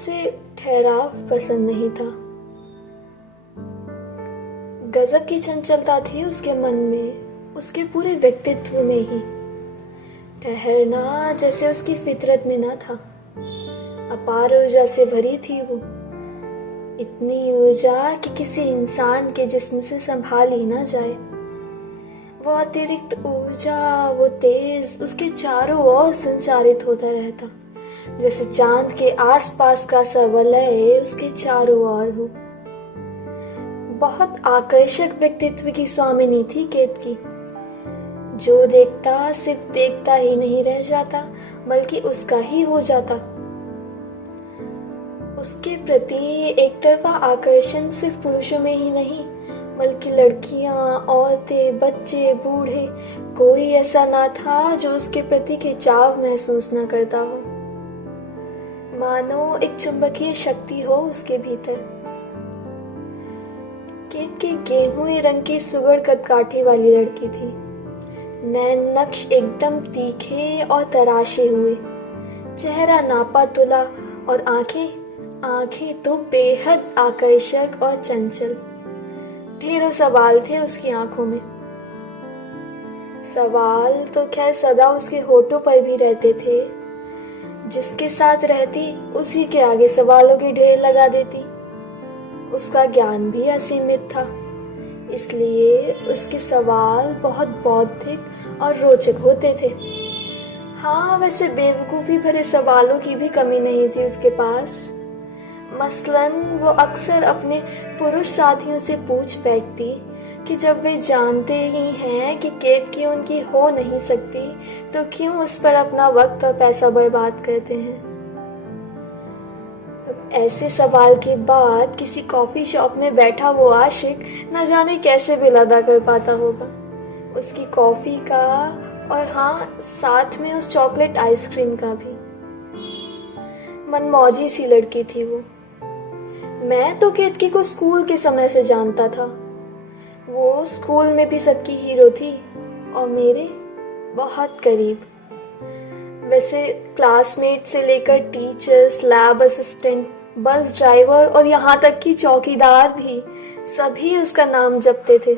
उसे ठहराव पसंद नहीं था। गजब की चंचलता थी उसके मन में, उसके पूरे व्यक्तित्व में ही। ठहरना जैसे उसकी फितरत में ना था। अपार ऊर्जा से भरी थी वो, इतनी ऊर्जा कि किसी इंसान के जिस्म से संभाल ही ना जाए। वो अतिरिक्त ऊर्जा, वो तेज उसके चारों ओर संचारित होता रहता, जैसे चांद के आसपास का सा वलय उसके चारों ओर हो। बहुत आकर्षक व्यक्तित्व की स्वामिनी थी केतकी। जो देखता सिर्फ देखता ही नहीं रह जाता, बल्कि उसका ही हो जाता। उसके प्रति एक तरफा आकर्षण सिर्फ पुरुषों में ही नहीं, बल्कि लड़कियां, औरतें, बच्चे, बूढ़े, कोई ऐसा ना था जो उसके प्रति खिंचाव महसूस न करता हो। मानो एक चुंबकीय शक्ति हो उसके भीतर। केत के गेहूं रंग की सुगड़ कदकाठी वाली लड़की थी। नैन नक्श एकदम तीखे और तराशे हुए, चेहरा नापा तुला और आंखें तो बेहद आकर्षक और चंचल। ढेरों सवाल थे उसकी आंखों में। सवाल तो खैर सदा उसके होठों पर भी रहते थे। जिसके साथ रहती उसी के आगे सवालों के ढेर लगा देती। उसका ज्ञान भी असीमित था, इसलिए उसके सवाल बहुत बौद्धिक और रोचक होते थे। हाँ, वैसे बेवकूफ़ी भरे सवालों की भी कमी नहीं थी उसके पास। मसलन वो अक्सर अपने पुरुष साथियों से पूछ बैठती कि जब वे जानते ही हैं कि केतकी उनकी हो नहीं सकती, तो क्यों उस पर अपना वक्त और पैसा बर्बाद करते हैं। अब ऐसे सवाल के बाद किसी कॉफी शॉप में बैठा वो आशिक न जाने कैसे बिल अदा कर पाता होगा उसकी कॉफी का, और हाँ, साथ में उस चॉकलेट आइसक्रीम का भी। मनमौजी सी लड़की थी वो। मैं तो केतकी को स्कूल के समय से जानता था। वो स्कूल में भी सबकी हीरो थी और मेरे बहुत करीब। वैसे क्लासमेट से लेकर teachers, lab assistant, bus driver और यहाँ तक कि चौकीदार भी सभी उसका नाम जपते थे।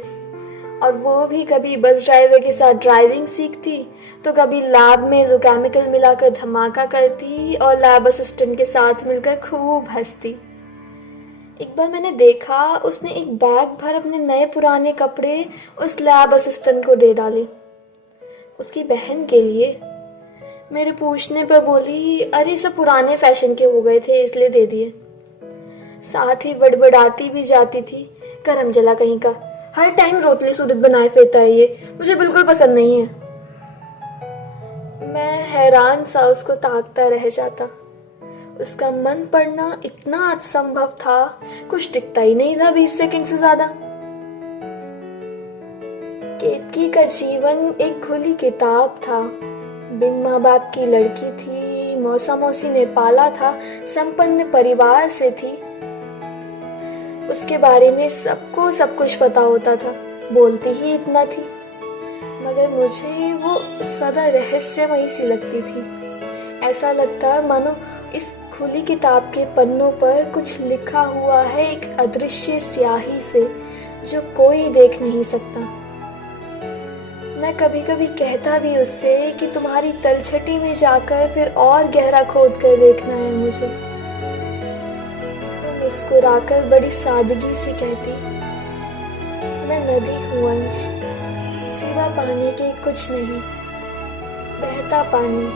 और वो भी कभी बस ड्राइवर के साथ ड्राइविंग सीखती, तो कभी लैब में केमिकल मिलाकर धमाका करती और लैब असिस्टेंट के साथ मिलकर खूब हंसती। एक बार मैंने देखा उसने एक बैग भर अपने नए पुराने कपड़े उस लैब असिस्टेंट को दे डाले, उसकी बहन के लिए। मेरे पूछने पर बोली, अरे सब पुराने फैशन के हो गए थे इसलिए दे दिए। साथ ही बड़बड़ाती भी जाती थी, करम जला कहीं का, हर टाइम रोतली सूरत बनाए फिरता है ये, मुझे बिल्कुल पसंद नहीं है। मैं हैरान सा उसको ताकता रह जाता। उसका मन पढ़ना इतना असंभव था, कुछ टिकता ही नहीं था 20 सेकंड से ज्यादा। केतकी का जीवन एक खुली किताब था। बिन माँ बाप की लड़की थी, मौसा मौसी ने पाला था, संपन्न परिवार से थी। उसके बारे में सबको सब कुछ पता होता था, बोलती ही इतना थी। मगर मुझे वो सदा रहस्यमयी सी लगती थी। ऐसा लगता मानो इस खुली किताब के पन्नों पर कुछ लिखा हुआ है एक अदृश्य स्याही से, जो कोई देख नहीं सकता। मैं कभी कभी कहता भी उससे कि तुम्हारी तलछटी में जाकर फिर और गहरा खोद कर देखना है मुझे। वो मुस्कुराकर बड़ी सादगी से कहती, मैं नदी हूँ अंश, सिवा पानी के कुछ नहीं। बहता पानी,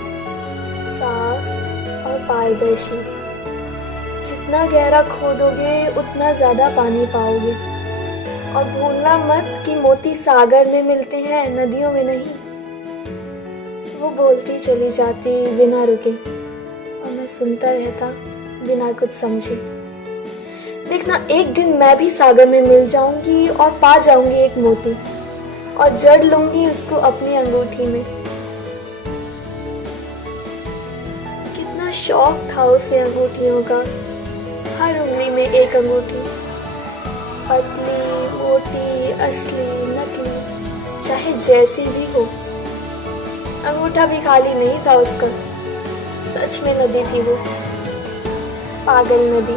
साफ और पारदर्शी। जितना गहरा खोदोगे उतना ज्यादा पानी पाओगे। और भूलना मत कि मोती सागर में मिलते हैं, नदियों में नहीं। वो बोलती चली जाती बिना रुके, और मैं सुनता रहता बिना कुछ समझे। देखना, एक दिन मैं भी सागर में मिल जाऊंगी और पा जाऊंगी एक मोती, और जड़ लूंगी उसको अपनी अंगूठी में। कितना शौक था उसे अंगूठियों का, हर उंगली में एक अंगूठी, पतली, मोटी, असली, नकली, चाहे जैसी भी हो। अंगूठा भी खाली नहीं था उसका, सच में नदी थी वो। पागल नदी।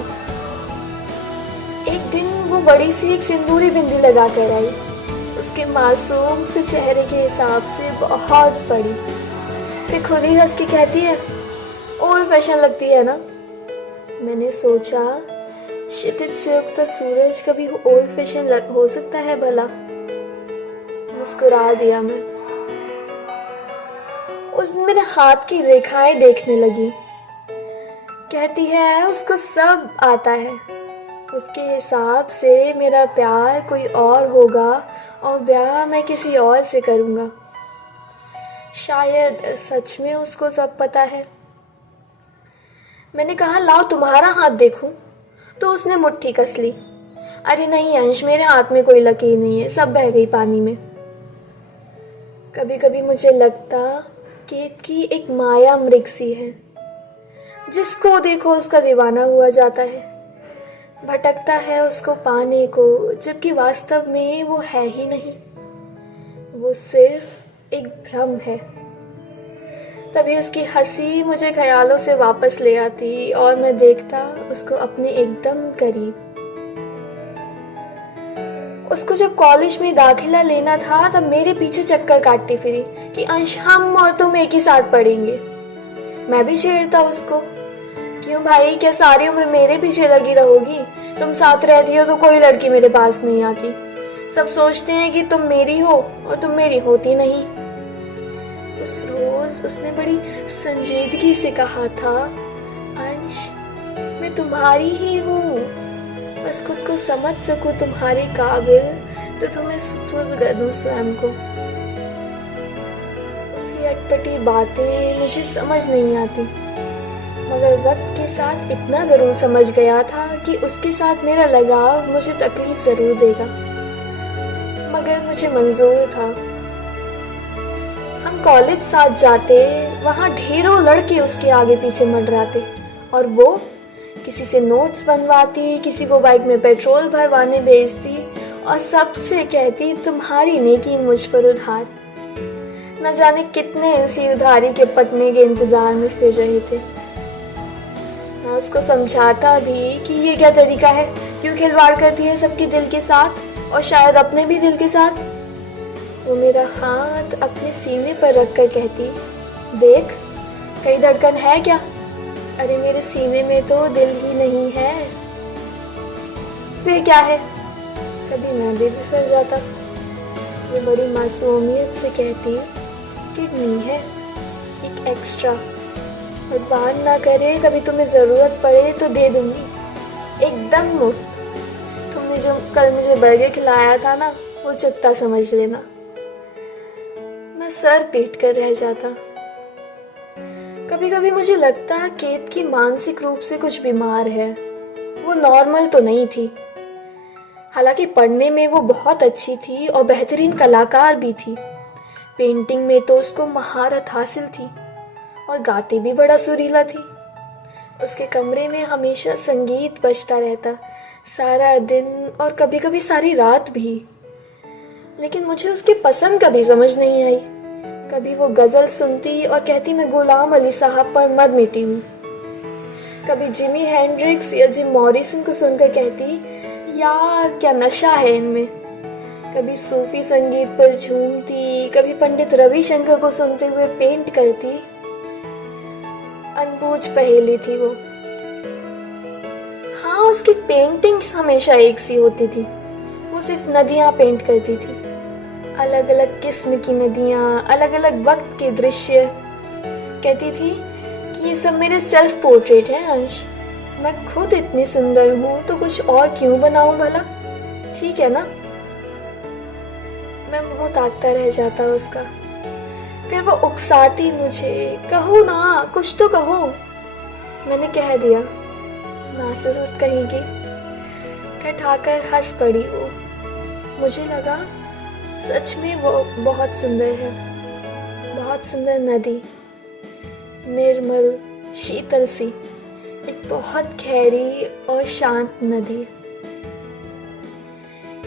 एक दिन वो बड़ी सी एक सिंदूरी बिंदी लगा कर आई, उसके मासूम से चेहरे के हिसाब से बहुत बड़ी। फिर खुद ही हंस के कहती है, ओल्ड फैशन लगती है ना। मैंने सोचा क्षितिज से उगता सूरज कभी ओल्ड फैशन हो सकता है भला। मुस्कुरा दिया मैं। उस दिन मेरे हाथ की रेखाएं देखने लगी। कहती है उसको सब आता है, उसके हिसाब से मेरा प्यार कोई और होगा और ब्याह मैं किसी और से करूँगा। शायद सच में उसको सब पता है। मैंने कहा लाओ तुम्हारा हाथ देखूं, तो उसने मुट्ठी कस ली। अरे नहीं अंश, मेरे हाथ में कोई लकीर नहीं है, सब बह गई पानी में। कभी कभी मुझे लगता केत की एक माया मृग सी है, जिसको देखो उसका दीवाना हुआ जाता है, भटकता है उसको पाने को, जबकि वास्तव में वो है ही नहीं, वो सिर्फ एक भ्रम है। तभी उसकी हंसी मुझे ख्यालों से वापस ले आती और मैं देखता उसको अपने एकदम करीब। उसको जब कॉलेज में दाखिला लेना था तब मेरे पीछे चक्कर काटती फिरी कि अंश हम और तुम एक ही साथ पढ़ेंगे। मैं भी छेड़ता उसको, क्यों भाई, क्या सारी उम्र मेरे पीछे लगी रहोगी? तुम साथ रहती हो तो कोई लड़की मेरे पास नहीं आती। सब सोचते हैं कि तुम मेरी हो और तुम मेरी होती नहीं। उस रोज उसने बड़ी संजीदगी से कहा था, अंश मैं तुम्हारी ही हूँ, बस खुद को समझ सकूं तुम्हारे काबिल तो तुम्हें सुपुर्द कर दूं स्वयं को। उसकी अटपटी बातें मुझे समझ नहीं आती, मगर वक्त के साथ इतना जरूर समझ गया था कि उसके साथ मेरा लगाव मुझे तकलीफ जरूर देगा, मगर मुझे मंजूर था। हम कॉलेज साथ जाते, वहाँ ढेरों लड़के उसके आगे पीछे मंडराते और वो किसी से नोट्स बनवाती, किसी को बाइक में पेट्रोल भरवाने भेजती और सबसे कहती तुम्हारी नेकी मुझ पर उधार। न जाने कितने इसी उधारी के पटने के इंतजार में फिर रहे थे। मैं उसको समझाता भी कि ये क्या तरीका है, क्यों खिलवाड़ करती है सबके दिल के साथ और शायद अपने भी दिल के साथ। वो मेरा हाथ अपने सीने पर रखकर कहती, देख कहीं धड़कन है क्या? अरे मेरे सीने में तो दिल ही नहीं है। फिर क्या है? कभी मैं भी बिखर जाता। वो बड़ी मासूमियत से कहती, किडनी है एक एक्स्ट्रा, भगवान ना करे कभी तुम्हें ज़रूरत पड़े तो दे दूंगी, एकदम मुफ्त। तुमने जो कल मुझे बर्गर खिलाया था ना, वो चुकता समझ लेना। मैं सर पीट कर रह जाता। कभी कभी मुझे लगता केत की मानसिक रूप से कुछ बीमार है, वो नॉर्मल तो नहीं थी। हालांकि पढ़ने में वो बहुत अच्छी थी और बेहतरीन कलाकार भी थी। पेंटिंग में तो उसको महारत हासिल थी और गाती भी बड़ा सुरीला थी। उसके कमरे में हमेशा संगीत बजता रहता, सारा दिन और कभी कभी सारी रात भी। लेकिन मुझे उसकी पसंद कभी समझ नहीं आई। कभी वो गजल सुनती और कहती मैं गुलाम अली साहब पर मर मिटी हूँ। कभी जिमी हेंड्रिक्स या जिम मॉरिसन को सुनकर कहती यार क्या नशा है इनमें। कभी सूफी संगीत पर झूमती, कभी पंडित रविशंकर को सुनते हुए पेंट करती। अनबूझ पहेली थी वो। हाँ, उसकी पेंटिंग्स हमेशा एक सी होती थी। वो सिर्फ नदियां पेंट करती थी, अलग अलग किस्म की नदियाँ, अलग अलग वक्त के दृश्य। कहती थी कि ये सब मेरे सेल्फ पोर्ट्रेट हैं अंश, मैं खुद इतनी सुंदर हूँ तो कुछ और क्यों बनाऊं भला, ठीक है ना। मैं मुंह ताकता रह जाता उसका। फिर वो उकसाती मुझे, कहो ना कुछ तो कहो। मैंने कह दिया, नार्सिसिस्ट कहेगी। ठठाकर हंस पड़ी वो। मुझे लगा सच में वो बहुत सुंदर है, बहुत सुंदर नदी, निर्मल शीतल सी, एक बहुत गहरी और शांत नदी।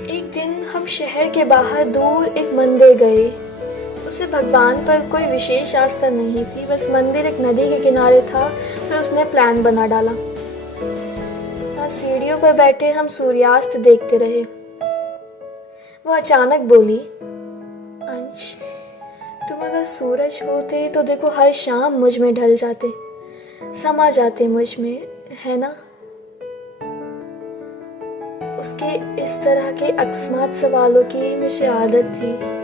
एक दिन हम शहर के बाहर दूर एक मंदिर गए। उसे भगवान पर कोई विशेष आस्था नहीं थी, बस मंदिर एक नदी के किनारे था, तो उसने प्लान बना डाला। सीढ़ियों पर बैठे हम सूर्यास्त देखते रहे। वो अचानक बोली, अंश, तुम अगर सूरज होते तो देखो हर शाम मुझ में ढल जाते, समा जाते मुझ में, है ना? उसके इस तरह के अकस्मात सवालों की मुझे आदत थी।